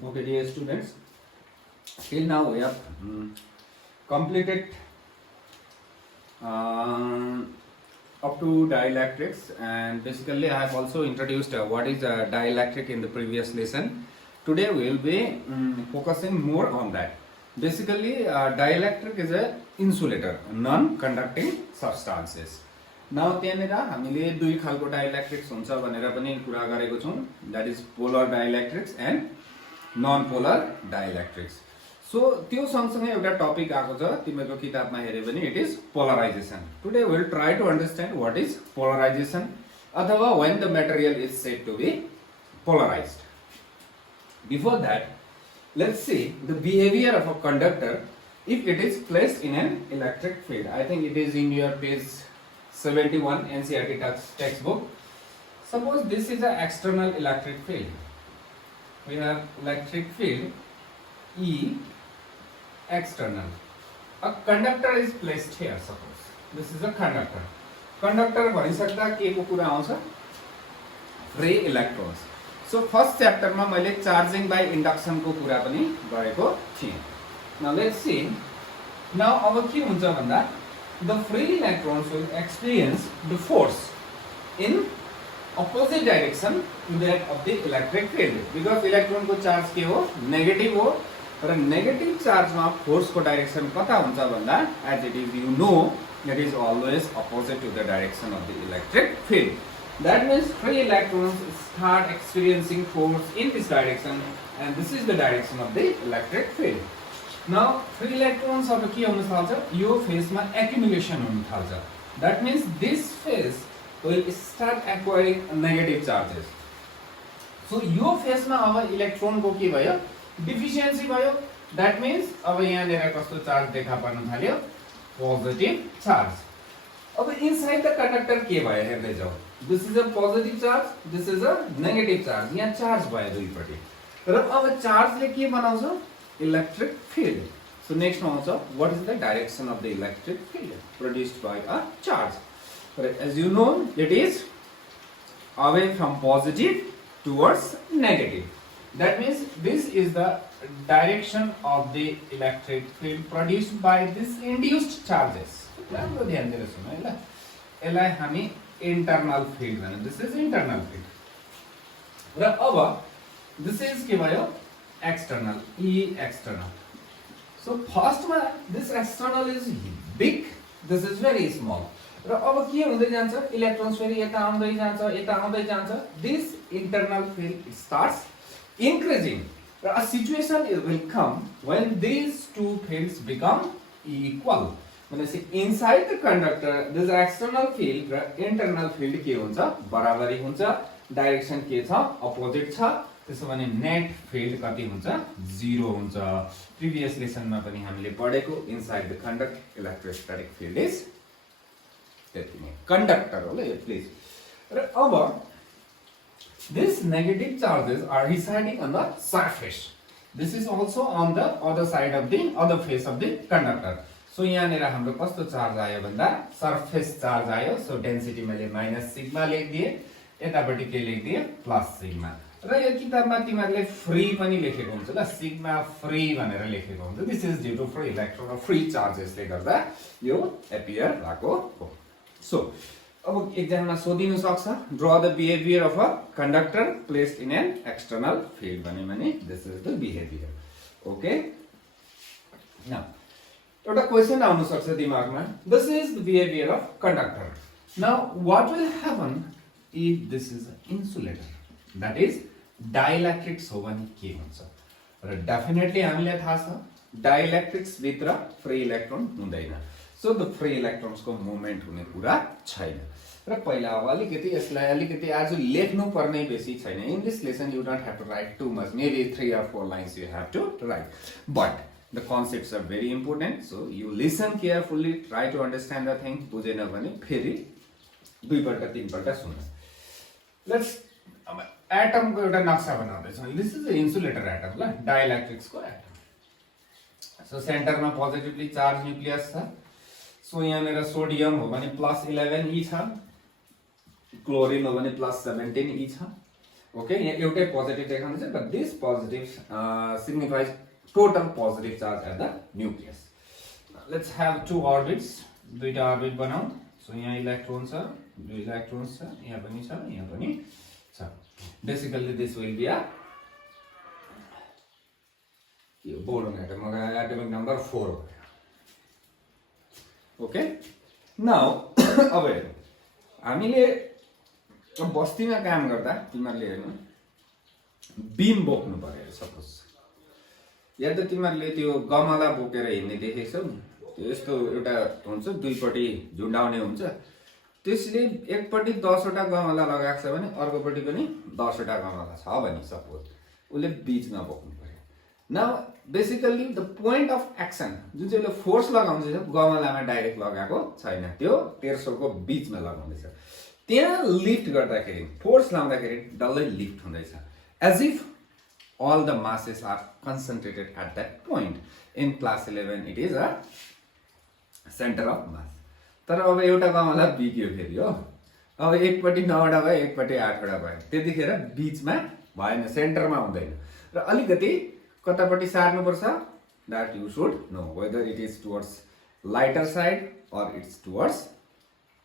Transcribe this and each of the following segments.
Okay, dear students, till now we have completed up to dielectrics, and basically I have also introduced what is dielectric in the previous lesson. Today we will be focusing more on that. Basically, dielectric is a insulator, non-conducting substances. Now त्यहाँनिर हामीले दुई खालको डाइइलेक्ट्रिक्स हुन्छ भनेर पनि कुरा गरेको छौं, that is polar dielectrics and non-polar dielectrics. So त्यो सँगसँगै एउटा टपिक आएको छ तिमीको किताबमा हेरे पनि, it is polarization. Today we will try to understand what is polarization अथवा when the material is said to be polarized. Before that, let's see the behavior of a conductor if it is placed in an electric field. I think it is in your page 71 NCERT textbook. Suppose this is an external electric field. We have electric field E external. A conductor is placed here. Suppose this is a conductor. Conductor भनिसक्दा के को कुरा आउँछ? Free electrons. So first chapter मा मैले charging by induction को कुरा पनि गरेको थिएँ. Now let's see. Now अब के हुन्छ भन्दा the free electrons will experience the force in opposite direction to that of the electric field, because electron को charge के हो negative हो, तर negative charge मा force को direction कता हुन्छ भन्दा as it is you know that is always opposite to the direction of the electric field. That means free electrons start experiencing force in this direction, and this is the direction of the electric field. Now free electrons अब के हुन थाल्छ, यो फेजमा accumulation हुन थाल्छ. That means this phase will start acquiring negative charges. So यो फेजमा अब electron को के भयो, deficiency भयो. That means अब यहाँनिर कस्तो चार्ज देखा पर्न थाल्यो, positive charge. अब inside the conductor के भयो हेर्दै जाऊ. This is a positive charge, this is a negative charge. यहाँ चार्ज भयो दुईपट्टि. र अब चार्जले के बनाउँछ, electric field. So next one also, what is the direction of the electric field produced by a charge? But as you know, it is away from positive towards negative. That means this is the direction of the electric field produced by this induced charges. राम्रो ध्यान दिएर सुन्नु है ल. यसलाई हामी internal field भन्छौँ. This is internal field. र अब this is के भयो, external, E external. So first one, this external is big, this is very small. र अब के हुँदै जान्छ, इलेक्ट्रोन्स फेरि यता आउँदै जान्छ. This internal field starts increasing. A situation will come when these two fields become equal. When I say inside the conductor, this external field र internal field के हुन्छ, बराबरी हुन्छ. डाइरेक्सन के छ, अपोजिट छ. त्यसो भने नेट फिल्ड कति हुन्छ, 0 हुन्छ. प्रिभियस लेसनमा पनि हामीले पढेको inside the conductor electrostatic field is त्यति नै. कंडक्टर हो ल यो प्लिज. र अब this negative charges are residing on the surface. This is also on the other side of the other face of the conductor. So यहाँनिर हाम्रो कस्तो चार्ज आयो भन्दा सरफेस चार्ज आयो. सो डेन्सिटी मैले माइनस सिग्मा लेखिदिए, यतापट्टि के लेखिदिए, प्लस सिग्मा. र यो किताबमा तिमीहरुले फ्री पनि लेखेको हुन्छ ल, सिग्मा फ्री भनेर लेखेको हुन्छ. This is due to free electron र फ्री चार्जेसले गर्दा यो एपियर भएको हो. सो अब एक्जाममा सोधिनु सक्छ, draw the behaviour of a conductor placed in an external field भने this is the behaviour. Okay, now एउटा क्वेशन आउन सक्छ दिमागमा, this is the behaviour of conductor. Now what will happen if this is a insulator, that is dielectrics हो भने के हुन्छ. र डेफिनेटली हामीलाई थाहा छ dielectrics भित्र फ्री इलेक्ट्रोन हुँदैन. सो द फ्री इलेक्ट्रोन्स को मूवमेन्ट हुने कुरा छैन. र पहिला अब अलिकति यसलाई अलिकति आज लेख्नु पर्ने बेसी छैन. In this lesson you don't have to write too much, maybe 3 or 4 lines you have to write, but the concepts are very important. So you listen carefully, try to understand the thing. बुझेन भने फेरि दुईपल्ट तीनपल्ट सुन्नु. Let's अब atom को एउटा नक्सा बनाउँदैछौँ. This is a insulator atom ल, डाइइलेक्ट्रिक्स को एटम. सो सेन्टरमा पोजिटिभली चार्ज न्यूक्लियस छ. सो यहाँनिर सोडियम हो भने +11 E छ, क्लोरिन हो भने +17 E छ. ओके, यहाँ एउटै पोजिटिभ देखाउँदैछ, but this positive signifies total positive charge at the nucleus. Let's have two orbits, दुईटा ऑर्बिट बनाऊ. सो यहाँ इलेक्ट्रोन छ, दुई इलेक्ट्रोन्स छ, यहाँ पनि छ, यहाँ पनि छ. Basically this will be a boron atom, atomic number 4 हो. ओके, नाउ अब हेर्नु, हामीले बस्तीमा काम गर्दा तिमीहरूले हेर्नु बीम बोक्नु पर्यो. सपोज या त तिमीहरूले त्यो गमला बोकेर हिँड्ने देखेको छौ नि, त्यो यस्तो एउटा हुन्छ दुईपट्टि झुन्डाउने हुन्छ, त्यसले एकपट्टि 10 वटा गमला लगाएको छ भने अर्कोपट्टि पनि 10 वटा गमला छ भने सपोज उसले बीचमा बोक्नु पर्यो. Now basically the point of action जुन चाहिँ उसले फोर्स लगाउँदैछ गमलामा डाइरेक्ट लगाएको छैन, त्यो तेर्सोको बीचमा लगाउँदैछ. त्यहाँ लिफ्ट गर्दाखेरि फोर्स लाउँदाखेरि डल्लै लिफ्ट हुँदैछ, as if all the masses are concentrated at that point. In class 11 it is a center of mass. तर अब एउटा गमला बिग्यो फेरि हो, अब एकपट्टि 9 वटा भयो, एकपट्टि 8 वटा भयो, त्यतिखेर बीचमा भएन, सेन्टरमा हुँदैन. र अलिकति कतापट्टि सार्नुपर्छ, that you should know whether it is towards lighter side or it's towards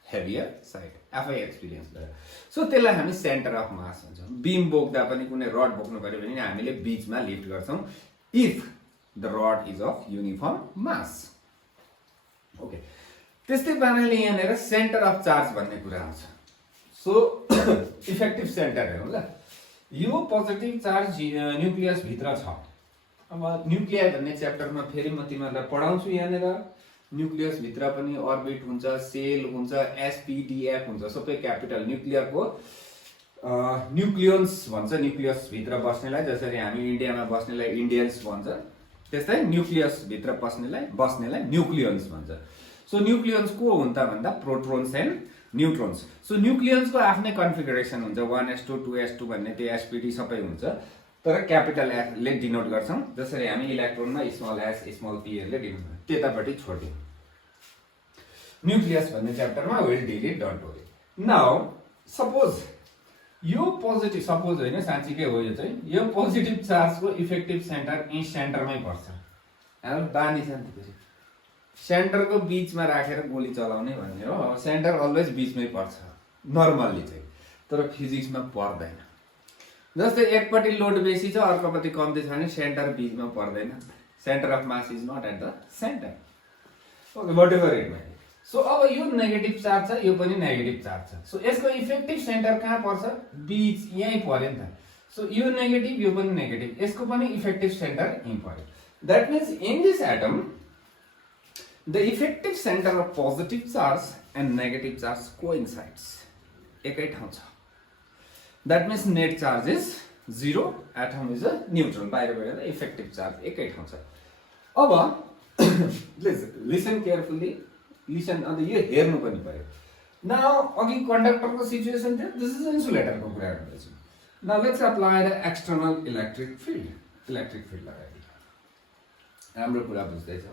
heavier side. आफै एक्सपिरियन्स भयो. सो त्यसलाई हामी सेन्टर अफ मास भन्छौँ. बीम बोक्दा पनि कुनै रड बोक्नु पर्यो भने हामीले बीचमा लिफ्ट गर्छौँ if the rod is of uniform mass. Okay, त्यस्तै पाराले यहाँनिर सेन्टर अफ चार्ज भन्ने कुरा आउँछ. सो इफेक्टिभ सेन्टर हेरौँ ल. यो पोजिटिभ चार्ज न्युक्लियस भित्र छ. अब न्युक्लियर भन्ने च्याप्टरमा फेरि म तिमीहरूलाई पढाउँछु. यहाँनिर न्युक्लियस भित्र पनि अर्बिट हुन्छ, सेल हुन्छ, एसपीडीएफ हुन्छ, सबै क्यापिटल. न्युक्लियरको न्युक्लियन्स भन्छ न्युक्लियस भित्र बस्नेलाई, जसरी हामी इन्डियामा बस्नेलाई इन्डियन्स भन्छ, त्यस्तै न्युक्लियस भित्र बस्नेलाई न्युक्लियन्स भन्छ. सो न्युक्लियन्स को हुन् त भन्दा प्रोटोन्स एन्ड न्युट्रोन्स. सो न्युक्लियन्सको आफ्नै कन्फिगरेसन हुन्छ, 1s2 2s2 भन्ने, त्यो एसपीडी सबै हुन्छ, तर क्यापिटल एफले डिनोट गर्छौँ, जसरी हामी इलेक्ट्रोनमा स्मल एस स्मल पीले डिनोट. त्यतापट्टि छोडिदिउँ. न्युक्लियस भन्ने च्याप्टरमा will deal it, don't worry. Now suppose यो पोजिटिभ, सपोज होइन साँच्चीकै हो, यो चाहिँ यो पोजिटिभ चार्जको इफेक्टिभ सेन्टर यही सेन्टरमै पर्छ. हाम्रो बानी छ नि त, सेन्टरको बीचमा राखेर गोली चलाउने भन्ने हो. सेन्टर अलवेज बीचमै पर्छ नर्मल्ली चाहिँ, तर फिजिक्समा पर्दैन. जस्तै एकपट्टि लोड बेसी छ, अर्कोपट्टि कम्ती छ भने सेन्टर बीचमा पर्दैन. Centre of mass is not at the centre. Okay, whatever it may. So अब यो नेगेटिभ चार्ज छ, यो पनि नेगेटिभ चार्ज छ. सो यसको इफेक्टिभ सेन्टर कहाँ पर्छ? बीच, यहीँ पर्यो नि त. सो यो नेगेटिभ, यो पनि नेगेटिभ, यसको पनि इफेक्टिभ सेन्टर यहीँ पर्यो. That means in this atom the effective centre of positive charge and negative charge coincides, एकै ठाउँ छ. द्याट मिन्स net charge is 0, atom is a neutral. बाहिरबाट इफेक्टिभ चार्ज एकै ठाउँ छ. अब लिसन केयरफुल्ली, लिसन. अन्त यो हेर्नु पनि पर्यो. नाउ अघि कन्डक्टरको सिचुएसन थियो, दिस इज इन्सुलेटरको कुरा गर्दैछु. Now let's apply the external electric field. Electric field लगाइदियो, राम्रो कुरा बुझ्दैछ.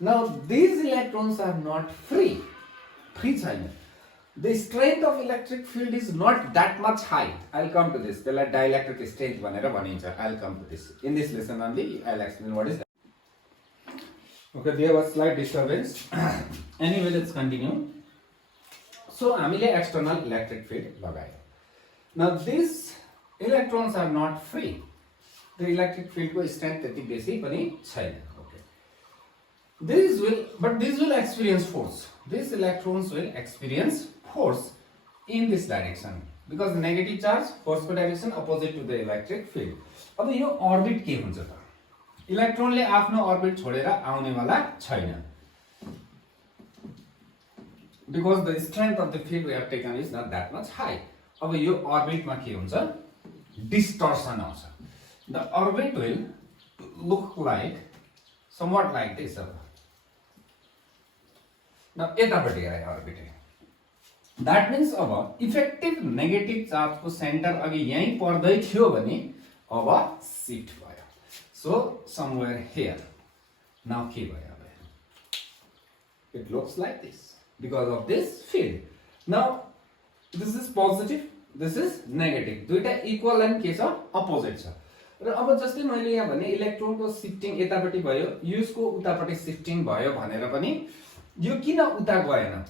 Now these electrons are not free छैन. The strength of electric field is not that much high. I'll come to this. त्यसलाई dielectric strength भनेर भनिन्छ. I'll come to this. In this lesson only, I'll explain what is that. Okay, there was slight disturbance. Anyway, let's continue. So, हामीले external electric field लगायो. Now, these electrons are not free. The electric field को strength त्यति बेसी पनि छैन. Okay. These will experience force. These electrons will experience force in this direction because the negative charge force को direction opposite to the electric field. अब यो orbit के हुन्छ त? इलेक्ट्रोनले आफ्नो orbit छोडेर आउने वाला छैन. Because the strength of the field we have taken is not that much high. अब यो orbit मा के हुन्छ? Distortion आउँछ. The orbit will look like somewhat like this. Now, यतापट्टि आयो orbit. That means अब इफेक्टिभ नेगेटिभ चार्जको सेन्टर अघि यहीँ पर्दै थियो भने अब शिफ्ट भयो. So somewhere here. नाउ के भयो अब? It looks like this because of this field. Now this is positive, this is negative दुईटा इक्वल एन्ड के छ अपोजिट छ र अब जस्तै मैले यहाँ भने इलेक्ट्रोनको शिफ्टिङ यतापट्टि भयो यसको उतापट्टि शिफ्टिङ भयो भनेर पनि यो किन उता गएन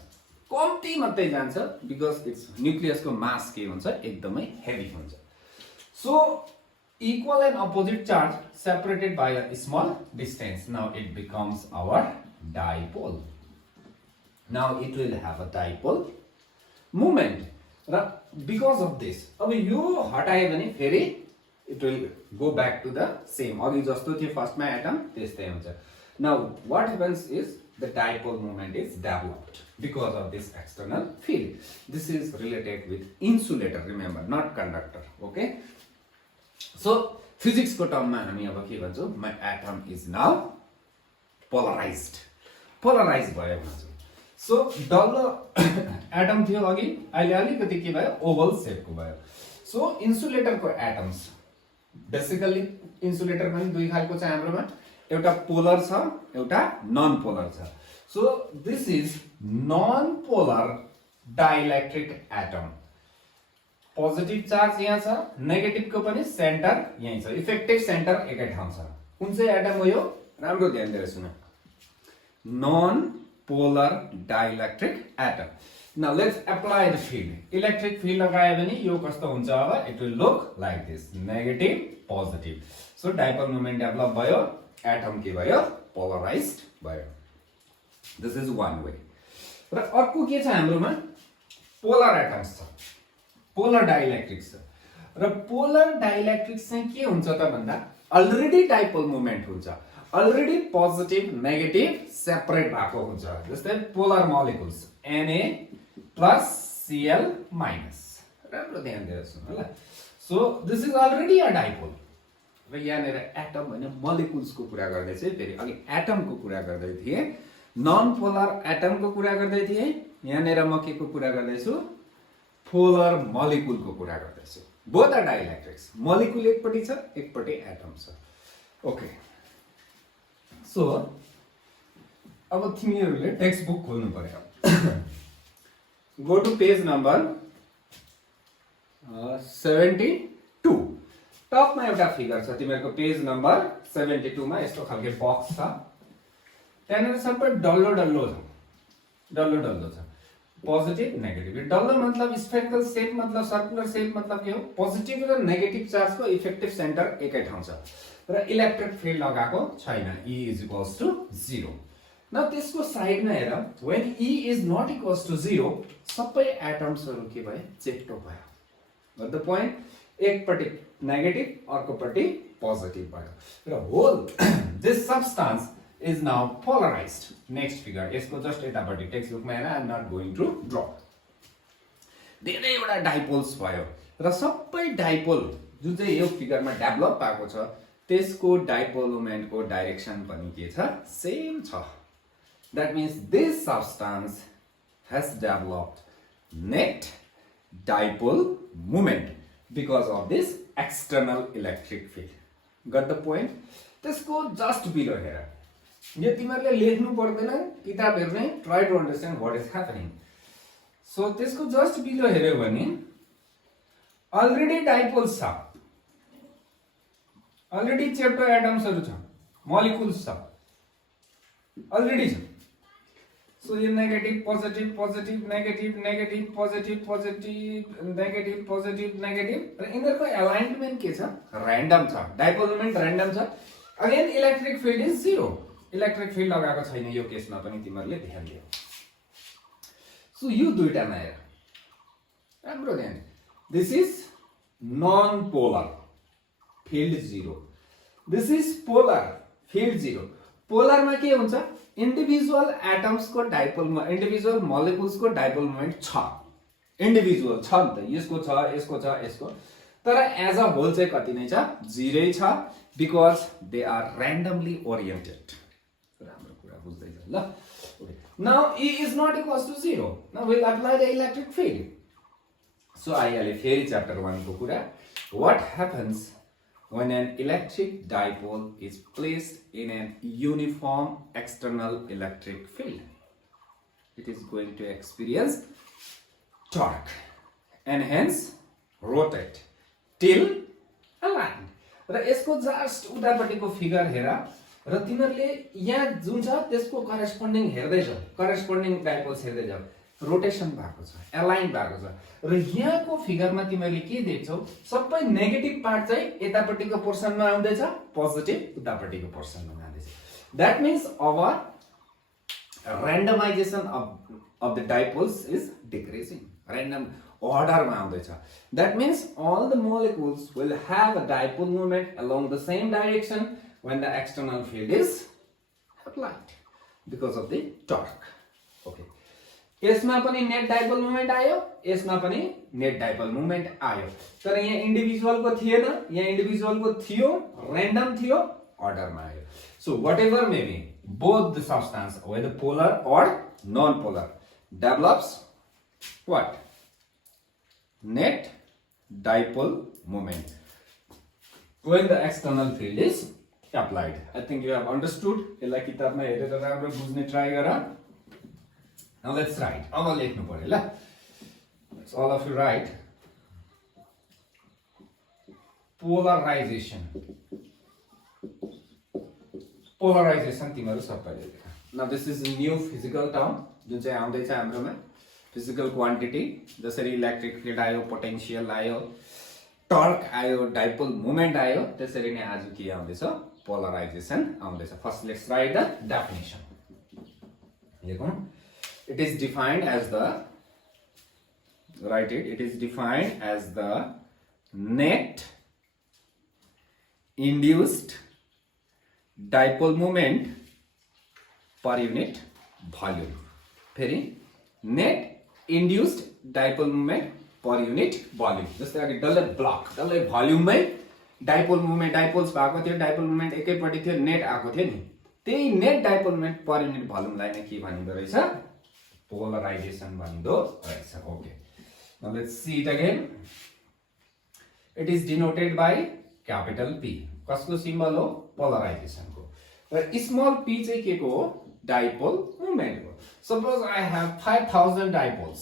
कम्ती मात्रै जान्छ बिकज इट्स न्यूक्लियसको मास के हुन्छ एकदमै हेभी हुन्छ so equal and opposite charge separated by a small distance now it becomes our dipole now it will have a dipole moment र because of this अब यो हटायो भने फेरि it will go back to the same अघि जस्तो थियो फर्स्टमा atom त्यस्तै हुन्छ now what happens is the dipole moment is developed because of this external field this is related with insulator remember not conductor okay so physics को टर्ममा हामी अब के भन्छौं my atom is now polarized भयो भन्छौं so डल्लो atom थियो अघि अहिले अलिकति के भयो ओभल शेपको भयो so इन्सुलेटरको एटम्स बेसिकली इन्सुलेटर पनि दुई खालको छ हाम्रोमा एउटा पोलर छ एउटा नन पोलर छ so this is non polar dielectric atom positive charge यहाँ छ नेगेटिभ को पनि सेन्टर यही छ इफेक्टिभ सेन्टर एकै ठाउँ छ कुन चाहिँ एटम हो यो राम्रो ध्यान दिएर सुन non polar dielectric atom now let's apply the field electric field लगाए भने यो कस्तो हुन्छ अब it will look like this negative positive so dipole moment develop भयो एटम के भयो पोलराइज्ड भयो दिस इज वान वे र अर्को के छ हाम्रोमा पोलर एटम्स छ पोलर डाइइलेक्ट्रिक्स र पोलर डाइइलेक्ट्रिक्स चाहिँ के हुन्छ त भन्दा अलरेडी डाइपोल मोमेन्ट हुन्छ अलरेडी पोजिटिभ नेगेटिभ सेपरेट भएको हुन्छ जस्तै पोलर मोलिक्युल्स Na+Cl- राम्रो ध्यान दिएर सुन्नु ल so this is already a dipole र यहाँनिर एटम हैन मोलिक्युल्सको कुरा गर्दै चाहिँ फेरि अघि एटमको कुरा गर्दै थिए नन पोलर एटमको कुरा गर्दै थिए यहाँनिर म के को कुरा गर्दैछु पोलर मोलिक्युलको कुरा गर्दैछु बोथ आर डाइइलेक्ट्रिक्स मोलिक्युल एकपट्टि छ एकपट्टि एटम छ ओके सो अब तिमीहरूले टेक्स्ट बुक खोल्नु पर्यो गो टु पेज नम्बर 72 टपमा एउटा फिगर छ तिमीहरूको पेज नम्बर 72 मा यस्तो खालको बक्स छ त्यहाँनिर सबै डल्लो डल्लो छ पोजिटिभ नेगेटिभ डल्लो मतलब स्फेरिकल शेप मतलब सर्कुलर शेप मतलब के हो पोजिटिभ र नेगेटिभ चार्जको इफेक्टिभ सेन्टर एकै ठाउँ छ र इलेक्ट्रिक फिल्ड लगाएको छैन E = 0 न त्यसको साइडमा हेर when E = 0 सबै एटम्सहरु के भए चेप्टो भयो द पोइन्ट एकपट्टि नेगेटिभ अर्कोपट्टि पोजिटिभ भयो र whole this substance is now polarized. Next figure. यसको जस्ट यतापट्टि टेक्स्ट बुकमा हैन I am not going to draw धेरैवटा डाइपोल्स भयो र सबै डाइपोल जुन चाहिँ यो फिगरमा डेभलप भएको छ त्यसको डाइपोल मोमेन्टको डाइरेक्सन पनि के छ सेम छ that means this substance has developed net dipole moment because of this external electric field. Got the point? त्यसको जस्ट बिलो हेर यो तिमीहरूले लेख्नु पर्दैन किताब हेर्ने try to understand what is happening so त्यसको जस्ट बिलो हेर्यो भने अलरेडी डाइपोल्स छ अलरेडी चेप्टो एटम्सहरु छ मोलिक्युल्स छ अलरेडी छ सो यो negative positive positive negative negative positive positive negative positive negative र यिनीहरुको अलाइनमेन्ट के छ र्यान्डम छ डाइपोल मोमेन्ट र्यान्डम छ again electric field is 0 electric field लगाएको छैन यो केसमा पनि तिमीहरूले ध्यान दियो सो यो दुईटामा हेर राम्रो ध्यान this is non polar field 0 this is polar field 0 पोलरमा के हुन्छ इन्डिभिजुअल एटम्सको डाइपोल इन्डिभिजुअल मोलिक्युल्सको डाइपोल मोमेन्ट छ इन्डिभिजुअल छ नि त यसको छ यसको छ यसको तर एज अ होल चाहिँ कति नै छ 0 छ बिकज दे आर र्यान्डमली ओरिएन्टेड राम्रो कुरा बुझ्दैछ ल now E is not equals to 0 now we'll apply the electric field so आइहाल्यो फेरि च्याप्टर 1 को कुरा what happens when an electric dipole is placed in an uniform external electric field it is going to experience torque and hence rotate till aligned. र यसको just उतापट्टिको figure हेर र तिमीहरूले यहाँ जुन छ त्यसको करेस्पोन्डिङ हेर्दै जाऊ, करेस्पोन्डिङ डाइपोल्स हेर्दै जाऊ, रोटेसन भएको छ, एलाइन भएको छ। र यहाँको फिगरमा तिमीहरूले के देख्छौ, सबै नेगेटिभ पार्ट चाहिँ यतापट्टिको पोर्सनमा आउँदैछ, पोजिटिभ उतापट्टिको पोर्सनमा जाँदैछ। That means our randomization of the dipoles is decreasing. Random order ma aunदैछ. That means all the molecules will have a dipole moment along the same direction when the external field is applied because of the torque. Okay. यसमा पनि net dipole moment आयो, यसमा पनि net dipole moment आयो। तर यहाँ individual को थिएन, यहाँ इन्डिभिजुअल को थियो, र्यान्डम थियो, अर्डरमा आयो। So whatever may be, both the substance, whether polar or non-polar, develops what? Net dipole moment when the external field is applied. I think you have understood. यसलाई किताबमा हेरेर राम्रो बुझ्ने ट्राई गर। Now let's write. अब लेख्नु पर्यो ल। Let's all of you write. Polarization. Polarization तिमीहरु सबैले लेख। Now this is a new physical term जुन चाहिँ आउँदैछ हाम्रोमा। Physical quantity जसरी इलेक्ट्रिक फिल्ड आयो, पोटेन्शियल आयो, टर्क आयो, डाइपोल मोमेन्ट आयो, त्यसरी नै आज के आउँदैछ? पोलराइजेसन आउँदैछ। First let's write the definition. लेखौं। It is defined as the, write it, it is defined as the net induced dipole moment per unit volume. फेरि net induced dipole moment per unit volume. जस्तै अघि डल्लै block, डल्लै भोल्युममै dipole moment, dipoles भएको थियो, dipole moment एकैपट्टि थियो, net आएको थियो नि, त्यही net dipole moment per unit भोल्युमलाई नै के भनिँदो रहेछ? Polarization भनिँदो रहेछ। Okay. Now let's see it again. It is denoted by capital P. कसको सिम्बल हो? पोलराइजेसन को। र स्मल p चाहिँ के को हो? डाइपोल मोमेन्ट हो। Suppose I have 5000 dipoles.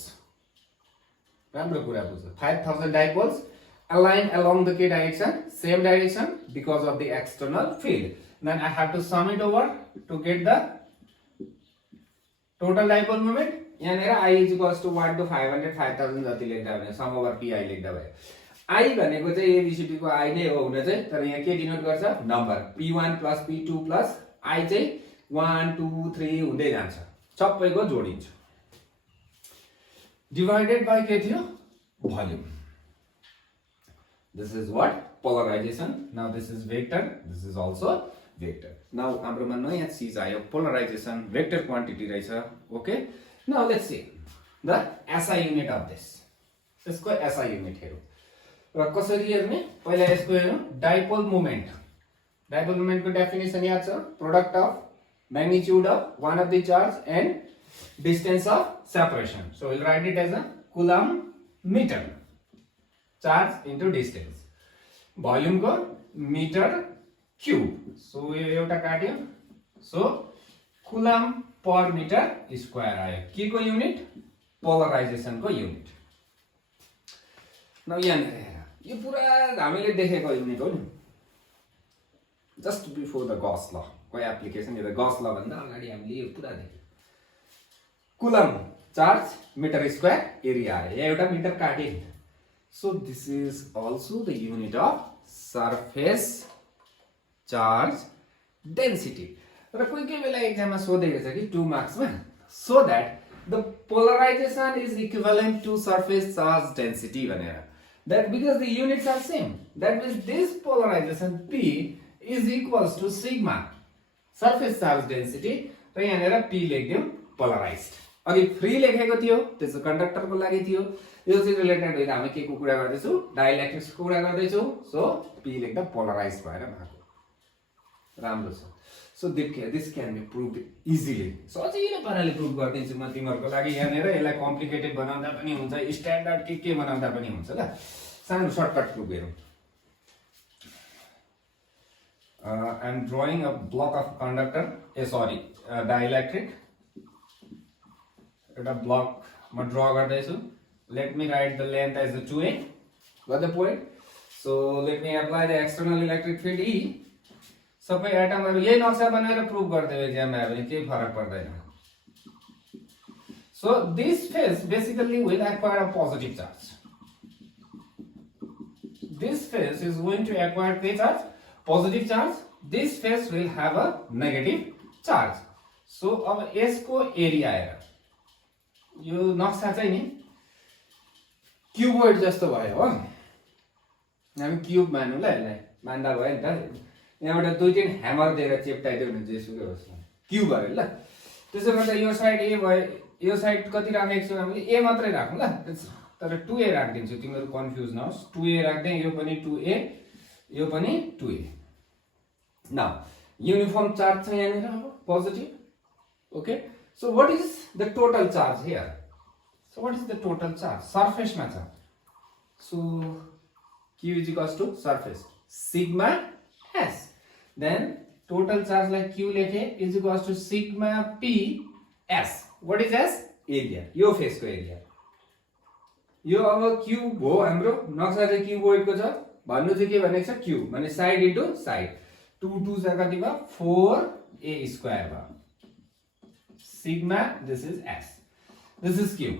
राम्रो कुरा बुझ्नु। 5000 dipoles aligned along the k direction, same direction because of the external field. Then I have to sum it over to get the total dipole moment. यहाँनिर I is equals to 1 to 500, 5000 जति लेख्दा भने sum over pi लेख्दा भयो। I भनेको चाहिँ ABCD को I नै हो हुन चाहिँ, तर यहाँ के डिनोट गर्छ? Number. P1 plus P2 plus I चाहिँ 1 2 3 हुँदै जान्छ, सबैको जोडिन्छ। डिवाइडेड बाइ के थियो? Volume. This is what? Polarization. Now this is vector, this is also vector. Now हाम्रोमा नयाँ चीज आयो, पोलराइजेसन वेक्टर क्वान्टिटी रहेछ। Okay. Now let's see the SI unit of this. यसको SI unit हेरौँ। र कसरी हेर्ने? पहिला यसको हेरौँ, डाइपोल मोमेन्ट। डाइपोल मोमेन्ट को डेफिनेसन याद छ? Product of magnitude of one of the charge and distance of separation. So we'll write it as a coulomb meter. Charge into distance. Volume को meter cube. So ये एउटा काट्यो. So coulomb per meter square आयो। के को unit? Polarisation को unit. Now यहाँनिर हेर, यो पुरा हामीले देखेको युनिट हो नि। Just before the Gauss law. कोही एप्लिकेसन यो गॉस लॉ भन्दा अगाडि हामीले यो पुरा देख्यौं। Coulomb charge metre square area आयो। यहाँ एउटा मिटर काटे नि। So this is also the unit of surface charge density. र कोही कोही बेला एक्जाममा सोधेको छ कि 2 मार्क्समा, so that the polarisation is equivalent to surface charge density भनेर। That because the units are same, that means this polarisation P is equals to sigma surface charge density र यहाँनिर P लेख्दियौ पोलराइज्ड। अघि फ्री लेखेको थियो, त्यसो कन्डक्टरको लागि थियो। यो चाहिँ रिलेटेड होइन, हामी के को कुरा गर्दै छौ? डाइइलेक्ट्रिक्स को कुरा गर्दै छौ। सो P लेख्दा पोलराइज्ड भएर भएको। राम्रो छ। So this can be proved easily. सजिलो पाराले प्रुभ गर्दिन्छु म तिमीहरुको लागि। यहाँनिर यसलाई कम्प्लिकेटेड बनाउँदा पनि हुन्छ, स्ट्यान्डर्ड के बनाउँदा पनि हुन्छ ल। सानो सर्टकट प्रुभ हेरौँ। I'm drawing a block of conductor, dielectric. एउटा ब्लक म ड्रा गर्दै छु। Let me write the length as 2a. Got the point? So let me apply the external electric field E. सबै एटमहरु यही नक्सा बनाएर प्रुभ गर्दै एक्जाममा भने केही फरक पर्दैन. So this phase basically will acquire a positive charge. This phase is going to acquire the charge, positive charge. This phase will have a negative charge. So अब यसको एरिया हेर यो नक्सा चाहिँ नि क्युबोइड जस्तो भयो हो. हामी क्युब मानौँ ल यसलाई मान्दा भयो नि त. यहाँबाट दुई तीन ह्यामर दिएर चेप्टाइदियो भने जेसुकै होस् न क्युब भयो ल. त्यसो गर्दा यो साइड ए भयो यो साइड कति राखेको छु हामीले ए मात्रै राखौँ ल. तर 2a राखिदिन्छु तिमीहरु कन्फ्युज नहोस्. 2a राख्दै यो पनि 2a यो पनि 2a. नाउ युनिफर्म चार्ज छ यहाँनिर अब positive. Okay so what is the total charge here? So what is the total charge? सरफेसमा छ. So q is equals to surface sigma s. Then total charge like q लेखे is equals to sigma p s. What is s? Area. यो फेसको area. यो अब cube हो हाम्रो नक्सा चाहिँ क्यूबोइडको छ. भन्नु चाहिँ के भनेको छ क्यूब माने साइड इन्टु साइड. 2 2 सा कति भयो 4a स्क्वायर भयो. Sigma this is s. This is q.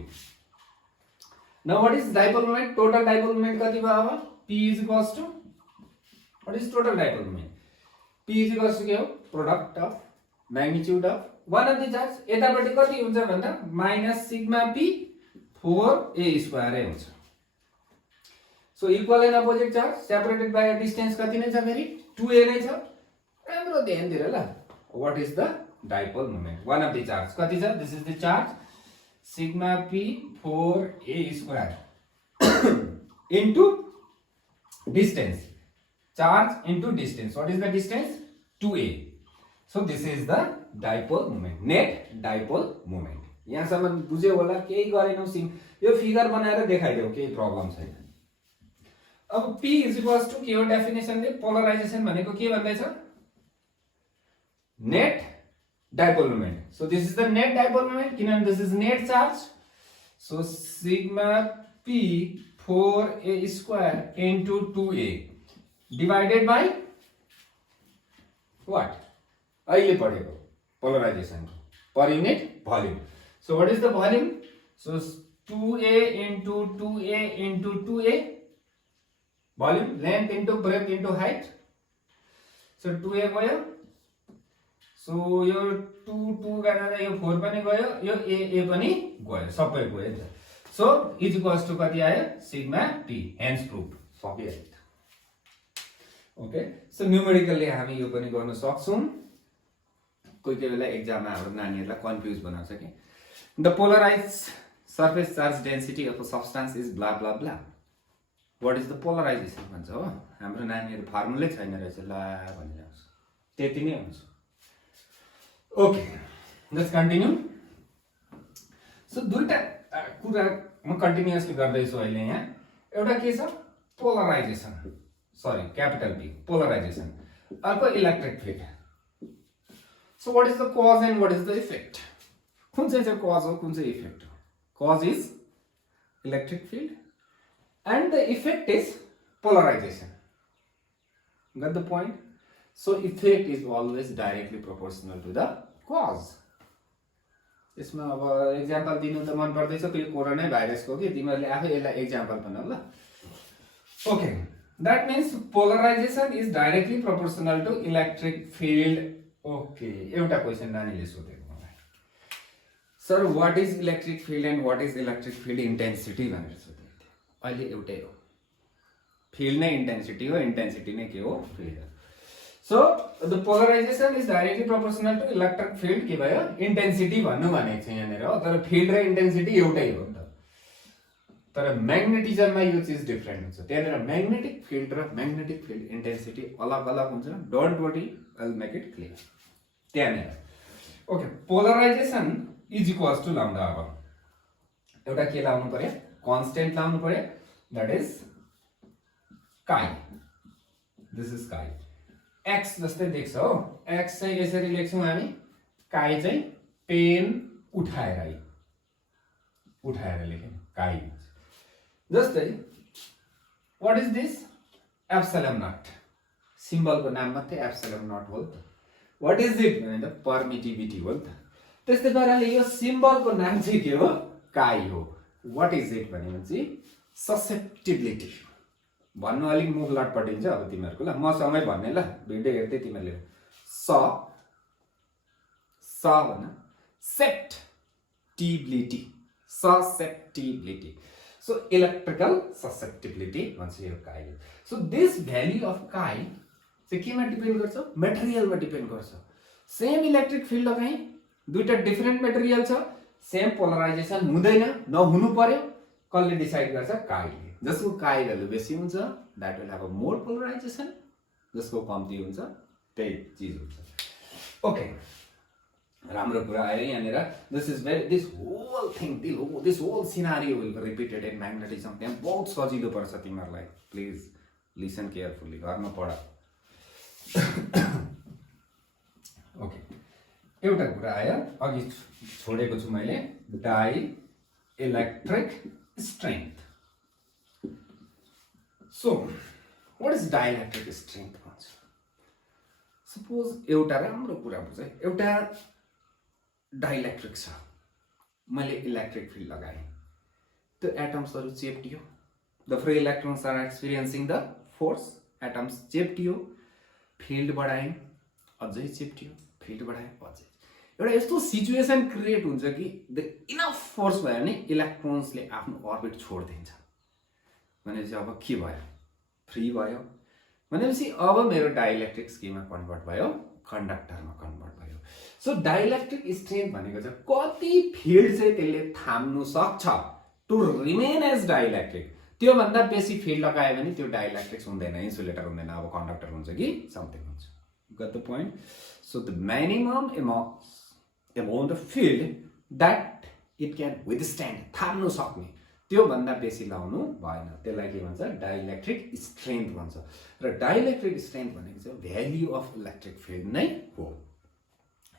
Now what is dipole moment? Total dipole moment कति भयो अब? P is equals to what is total dipole moment? P is equals to के हो? Product of magnitude of one of the charge. यतापट्टि कति हुन्छ भन्दा minus sigma p 4a square हुन्छ. So equal and opposite charge separated by a distance कति नै छ फेरि 2a नै छ. राम्रो ध्यान दिएर ल. What is the dipole moment? One of the charge कति छ? This is the charge sigma p 4a square into distance. Charge into distance. What is the distance? 2a. So this is the dipole moment. Net dipole moment. यहाँसम्म बुझ्यौ होला. केही गरेनौ SIM यो figure बनाएर देखाइदेऊ केही problem छैन. अब p is equals to के हो डेफिनेसनले? पोलराइजेसन भनेको के भन्दैछ? Net dipole moment. So this is the net dipole moment किनभने this is net charge. So sigma p 4a square into 2a divided by what? अहिले पढेको polarisation per unit volume. So what is the volume? So 2a into 2a into 2a volume length into breadth into height. So 2a गयो. So यो 2 2 गरेर यो 4 पनि गयो यो a पनि गयो सबै गयो नि. So is equals to कति आयो? Sigma p. Hence proved. सकिहाल्यो. Okay. So numerically हामी यो पनि गर्न सक्छौं. कोही कोही बेला एक्जाममा हाम्रो नानीहरुलाई कन्फ्युज बनाउँछ के. The polarized surface charge density of a substance is blah blah blah. What is the polarization भन्छ हो. हाम्रो नानीहरु फर्मुलै छैन रहेछ ला भनिरहेछ. त्यति नै हुन्छ. Okay. Let's continue. So दुईटा कुरा म कन्टिन्युअसली गर्दैछु अहिले यहाँ. एउटा के छ? Polarisation. Sorry capital P polarisation. अर्को electric field. So what is the cause and what is the effect? कुन चाहिँ cause हो कुन चाहिँ effect हो? Cause is electric field and the effect is polarization. Got the point? So effect is always directly proportional to the cause. यसमा अब example दिनु त मन पर्दैछ फेरि कोरोना भाइरसको के तिमीहरुले आफै यसलाई एक्जाम्पल बनाऊ ल. Okay, that means polarization is directly proportional to electric field. Okay, एउटा क्वेशन नानीले सोधेको मलाई. Sir what is electric field and what is electric field intensity भनेर सोधेको थियो. अहिले एउटै हो. फिल्ड नै इन्टेन्सिटी हो, इन्टेन्सिटी नै के हो? Field. So the polarization is directly proportional to electric field के भयो? इन्टेन्सिटी भन्नु भनेको छ यहाँनेर हो. तर फिल्ड र इन्टेन्सिटी एउटै हो नि त. तर म्याग्नेटिजममा यो चीज डिफरेन्ट हुन्छ. त्यहाँनेर म्याग्नेटिक फिल्ड र म्याग्नेटिक फिल्ड इन्टेन्सिटी अलग-अलग हुन्छ. Don't worry, I will make it clear. त्यहाँनेर. Okay, polarisation is equals to lambda. अब एउटा के लाउनु पर्यो? कन्स्टेन्ट लाउनु पर्यो. That is chi. This is chi. x जस्तै देख्छ हो. x चाहिँ यसरी लेख्छौं हामी. काई चाहिँ पेन उठाएर लेख्यौं काई. जस्तै What is this? Epsilon naught. Symbol को नाम मात्रै epsilon naught हो त. What is it? भने त permittivity हो त. त्यस्तै पाराले यो सिम्बल को नाम चाहिँ के हो? chi हो. What is it भनेपछि susceptibility. भन्नु अलिक मुख लटपटिन्छ अब तिमीहरुको ल. म सँगै भन्ने ल. भिडियो हेर्दै तिमीहरुले स भन्न susceptibility. So electrical susceptibility भन्छ यो chi. So this value of chi चाहिँ केमा डिपेन्ड गर्छ? मटेरियलमा डिपेन्ड गर्छ. सेम इलेक्ट्रिक फिल्ड लगाई दुईटा डिफरेन्ट मटेरियल छ, सेम पोलराइजेसन हुँदैन, नहुनु पर्यो. कसले डिसाइड गर्छ? काइले. जसको काइ भ्यालु बेसी हुन्छ that will have a more polarisation, जसको कम्ती हुन्छ त्यही चीज हुन्छ. ओके, राम्रो कुरा आयो यहाँनिर. This whole thing, this whole scenario will be repeated in magnetism. त्यहाँ बहुत सजिलो पर्छ तिमीहरुलाई. प्लिज लिसन केयरफुली, घरमा पढ. ओके, एउटा कुरा आयो अघि छोडेको छु मैले, dielectric strength. So what is dielectric strength भन्छ? सपोज एउटा राम्रो कुरा बुझ है, एउटा डाइलेक्ट्रिक छ, मैले इलेक्ट्रिक फिल्ड लगाएँ, त्यो एटम्सहरु चेप्टियो, the free electrons are experiencing the force, atoms चेप्टियो, फिल्ड बढाएँ, अझै चेप्टियो, फिल्ड बढाएँ, अझै. एउटा यस्तो सिचुएसन क्रिएट हुन्छ कि द इनफ फोर्स भयो भने इलेक्ट्रोन्सले आफ्नो अर्बिट छोड्दिन्छ. भनेपछि अब के भयो? फ्री भयो. भनेपछि अब मेरो डाइलेक्ट्रिक केमा कन्भर्ट भयो? कन्डक्टरमा कन्भर्ट भयो. सो डाइलेक्ट्रिक स्ट्रेंथ भनेको चाहिँ कति फिल्ड चाहिँ त्यसले थाम्नु सक्छ टु रिमेन एज डाइलेक्ट्रिक. त्यो भन्दा बेसी फिल्ड लगायो भने त्यो डाइलेक्ट्रिक हुँदैन, इन्सुलेटर हुँदैन, अब कन्डक्टर हुन्छ कि समथिङ हुन्छ. Got the point? So the minimum amount of field that it can withstand, थाम्नु सक्ने, त्यो भन्दा बेसी लाउनु भएन. त्यसलाई के भन्छ? डाइलेक्ट्रिक स्ट्रेंथ भन्छ. र डाइलेक्ट्रिक स्ट्रेंथ भनेको चाहिँ भ्याल्यु अफ इलेक्ट्रिक फिल्ड नै हो.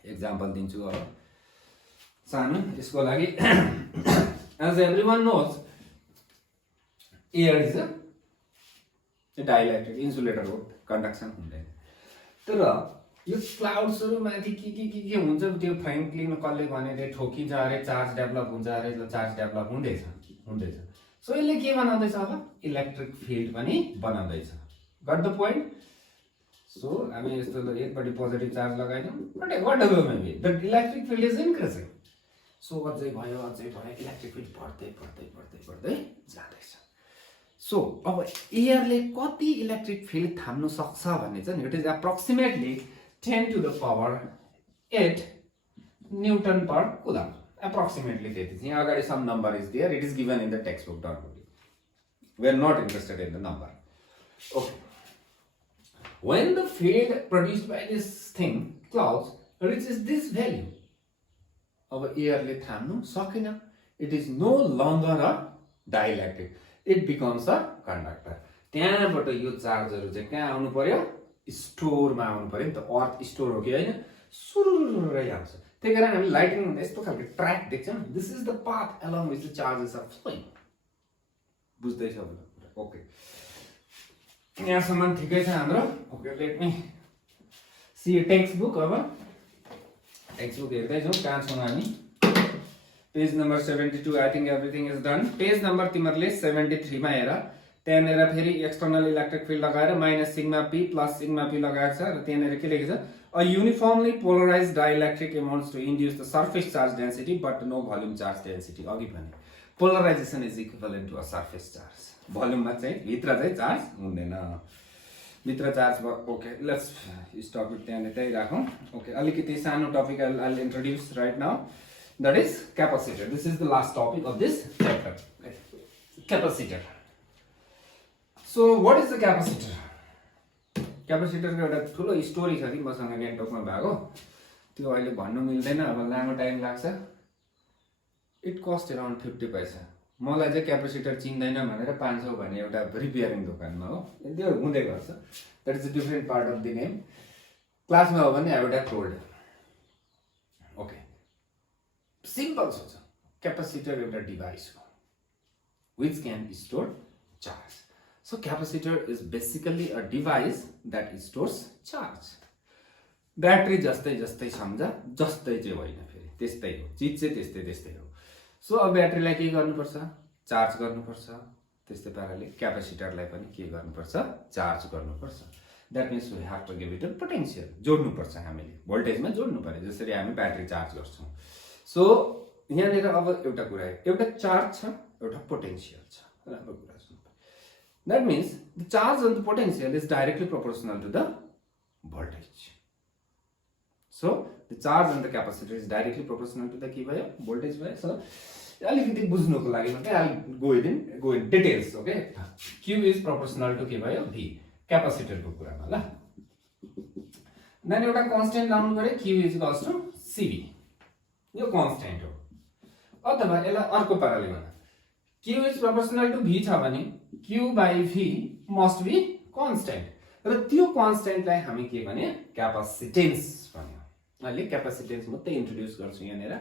एक्जाम्पल दिन्छु अब सानो यसको लागि. As everyone knows air is a dielectric, insulator हो, कन्डक्सन हुँदैन. तर यो क्लाउड्सहरु माथि के हुन्छ, त्यो फ्र्याङ्कलिन कसले भने ठोकिन्छ अरे, चार्ज डेभलप हुन्छ अरे, चार्ज डेभलप हुँदैछ. सो यसले के बनाउँदैछ? अब इलेक्ट्रिक फिल्ड पनि बनाउँदैछ. Got the point? सो हामी यस्तो एकपट्टि पोजिटिभ चार्ज लगाइदिउँ, what does maybe, the electric field is increasing. So अझै भयो, इलेक्ट्रिक फिल्ड बढ्दै जाँदैछ. सो अब एयरले कति इलेक्ट्रिक फिल्ड थाम्नु सक्छ भन्ने चाहिँ it is approximately 10 to the power 8 Newton per Coulomb. Approximately that. Here agadi some number is there. It is given in the textbook. Don't worry. We are not interested in the number. Okay. When the field produced by this thing, clouds, reaches this value, our airले थाम्नु सकेन. It is no longer a dielectric. It becomes a conductor. त्यहाँबाट यो चार्जहरु चाहिँ कहाँ आउनु पर्यो? स्टोरमा आउनु पर्यो नि त. अर्थ स्टोर हो कि हैन? सुरुरुरुरै आउँछ. त्यही कारण हामी लाइटिङ हुँदा यस्तो खालको ट्र्याक देख्छौं. This is the path along which the charges are flowing. बुझ्दै छ होला? ओके, यहाँसम्म ठिकै छ हाम्रो. Okay, let me see text book. अब टेक्स्ट बुक हेर्दै जाउँ. कहाँ छौं हामी? Page number 72. I think everything is done. Page number तिमीहरुले 73 मा हेर. त्यहाँनेर फेरि एक्सटर्नल इलेक्ट्रिक फिल्ड लगाएर minus sigma p plus sigma p लगाएको छ. र त्यहाँनेर के लेखेको छ? A uniformly polarized dielectric amounts to induce the surface charge density but no volume charge density. अघि भने polarization is equivalent to a surface charge. Volume मा चाहिँ भित्र चाहिँ चार्ज हुँदैन. भित्र चार्ज भयो. Okay, let's stop it. त्यही राखौं. ओके, अलिकति सानो topic I'll introduce right now. That is capacitor. This is the last topic of this chapter. Capacitor. So what is the capacitor? क्यापेसिटरको एउटा ठुलो स्टोरी छ कि मसँग गान्तोकमा भएको. त्यो अहिले भन्नु मिल्दैन, अब लामो टाइम लाग्छ. इट कस्ट अराउन्ड 50 पैसा. मलाई चाहिँ क्यापेसिटर चिन्दैन भनेर 500 भन्ने एउटा रिपेयरिङ दोकानमा हो. त्यो हुँदै गर्छ. That is a different part of the game. क्लासमा हो भने I would have told. Okay, simple सोच. क्यापेसिटर एउटा डिभाइस हो which can store charge. So capacitor is basically a device that stores charge. Battery जस्तै जस्तै सम्झ, जस्तै चाहिँ होइन, फेरि त्यस्तै हो, चिज चाहिँ त्यस्तै त्यस्तै हो. सो अब ब्याट्रीलाई के गर्नुपर्छ? चार्ज गर्नुपर्छ. त्यस्तै पाराले क्यापेसिटरलाई पनि के गर्नुपर्छ? चार्ज गर्नुपर्छ. That means we have to give it a potential. जोड्नुपर्छ, हामीले भोल्टेजमा जोड्नु पर्यो, जसरी हामी ब्याट्री चार्ज गर्छौँ. सो यहाँनिर अब एउटा कुरा, एउटा चार्ज छ, एउटा पोटेन्सियल छ. राम्रो कुरा सुन्नु. That means the charge and the potential is directly proportional to the voltage. So the charge and the capacitor is directly proportional to the के भयो? Voltage भयो. So अलिकति बुझ्नुको लागि मात्रै I'll go in details. Okay, Q is proportional to के भयो? V. Capacitor को कुरामा ल. Then एउटा constant लाउनु पर्यो, Q is equals to CV. यो constant हो. अथवा यसलाई अर्को पाराले भन्न, Q is proportional to V छ भने Q by V must be constant. र त्यो कन्स्टेन्टलाई हामी के भने? क्यापासिटेन्स भन्यो. अहिले क्यापासिटेन्स मात्रै इन्ट्रोड्युस गर्छु यहाँनिर.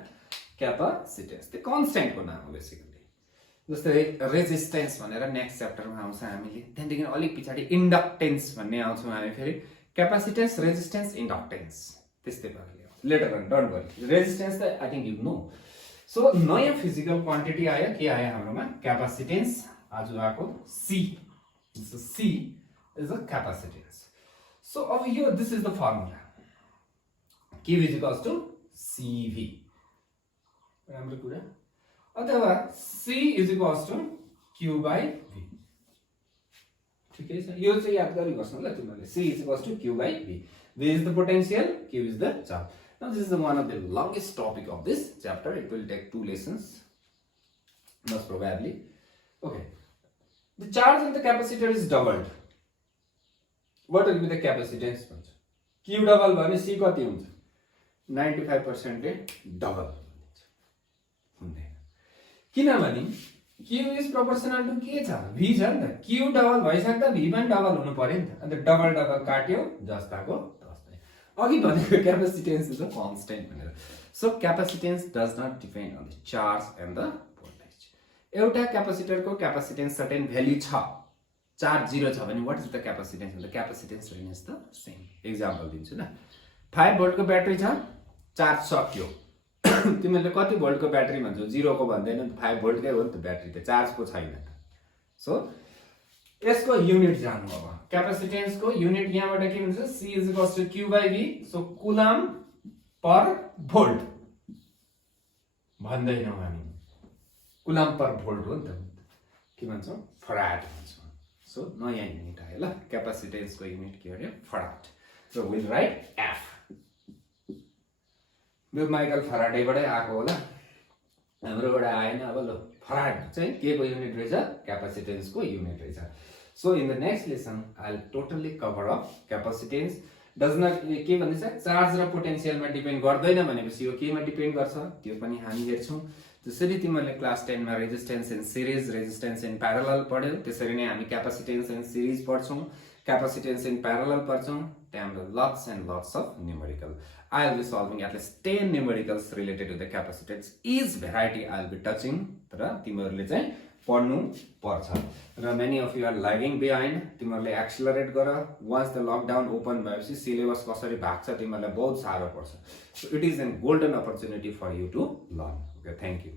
क्यापासिटेन्स त्यो कन्स्टेन्टको नाम हो बेसिकली. जस्तै रेजिस्टेन्स भनेर नेक्स्ट च्याप्टरमा आउँछ हामीले. त्यहाँदेखि अलिक पछाडि इन्डक्टेन्स भन्ने आउँछौँ हामी फेरि. क्यापासिटेन्स, रेजिस्टेन्स, इन्डक्टेन्स त्यस्तै पाराले आउँछ. Later on, don't worry. Resistance त I think you know. So नयाँ फिजिकल क्वान्टिटी आयो. के आयो हाम्रोमा? क्यापासिटेन्स. आज आएको C. So C is a capacitance. So over here this is the formula. Q is equals to CV. राम्रो कुरा. अथवा C is equals to Q by V. ठिकै छ. यो चाहिँ याद गरी बस्नु ल तिमीले. C is equals to Q by V. V is the potential, Q is the charge. Now this is the one of the longest topic of this chapter. It will take 2 lessons most probably. Okay. The charge in the capacitor is doubled. What will be the capacitance? Q double भने C कति हुन्छ? 95% ले double हुँदैन. किनभने Q is proportional to के छ? V छ नि त. Q डबल भइसक्दा V पनि डबल हुनु पर्यो नि त. अन्त डबल डबल काट्यो जस्ताको तस्तै. अघि भनेको क्यापेसिटेन्स इज अ कन्स्टेन्ट भनेर. So capacitance does not depend on the charge and the voltage. एउटा क्यापेसिटरको क्यापेसिटेन्स सर्टेन भ्यालु छ. चार्ज 0 छ भने what is the capacitance? The capacitance remains the same. Example दिन्छु ल. 5 भोल्टको ब्याट्री छ, चार्ज सक्यो. तिमीले कति भोल्टको ब्याट्री भन्छौ? 0 को भन्दैन, 5 भोल्टकै हो नि त ब्याट्री, त चार्ज को छैन. सो यसको युनिट जान्नु. अब क्यापेसिटेन्सको युनिट यहाँबाट के हुन्छ? C is equals to Q by V. So coulomb per volt भन्दैनौ हामी. कुलम पर भोल्ट हो नि त. के भन्छौ? फराड भन्छौ. So नयाँ युनिट आयो ल. क्यापेसिटेन्सको युनिट के हो? Farad. So will write F. यो माइकल फराडेबाटै आएको होला, हाम्रोबाट आएन. अब ल, फराड चाहिँ के को युनिट रहेछ? क्यापेसिटेन्सको युनिट रहेछ. So in the next lesson I will totally cover up capacitance. Does not के भन्दैछ? चार्ज र पोटेन्सियलमा डिपेन्ड गर्दैन भनेपछि यो केमा डिपेन्ड गर्छ त्यो पनि हामी हेर्छौँ. जसरी तिमीहरूले क्लास 10 मा resistance in series, resistance in parallel पढ्यौ, त्यसरी नै हामी क्यापेसिटेन्स इन सिरिज पढ्छौँ, क्यापेसिटेन्स इन प्यारलल पढ्छौँ. त्यहाँबाट lots and lots of numerical. I will be solving at least 10 numericals related to the capacitance. Each variety I will be touching. तर तिमीहरूले चाहिँ पढ्नु पर्छ. र many of you are lagging behind. तिमीहरूले एक्सेलरेट गर. Once the lockdown open भएपछि syllabus कसरी भाग्छ तिमीहरूलाई बहुत साह्रो पर्छ. So it is a golden opportunity for you to learn. Okay, thank you.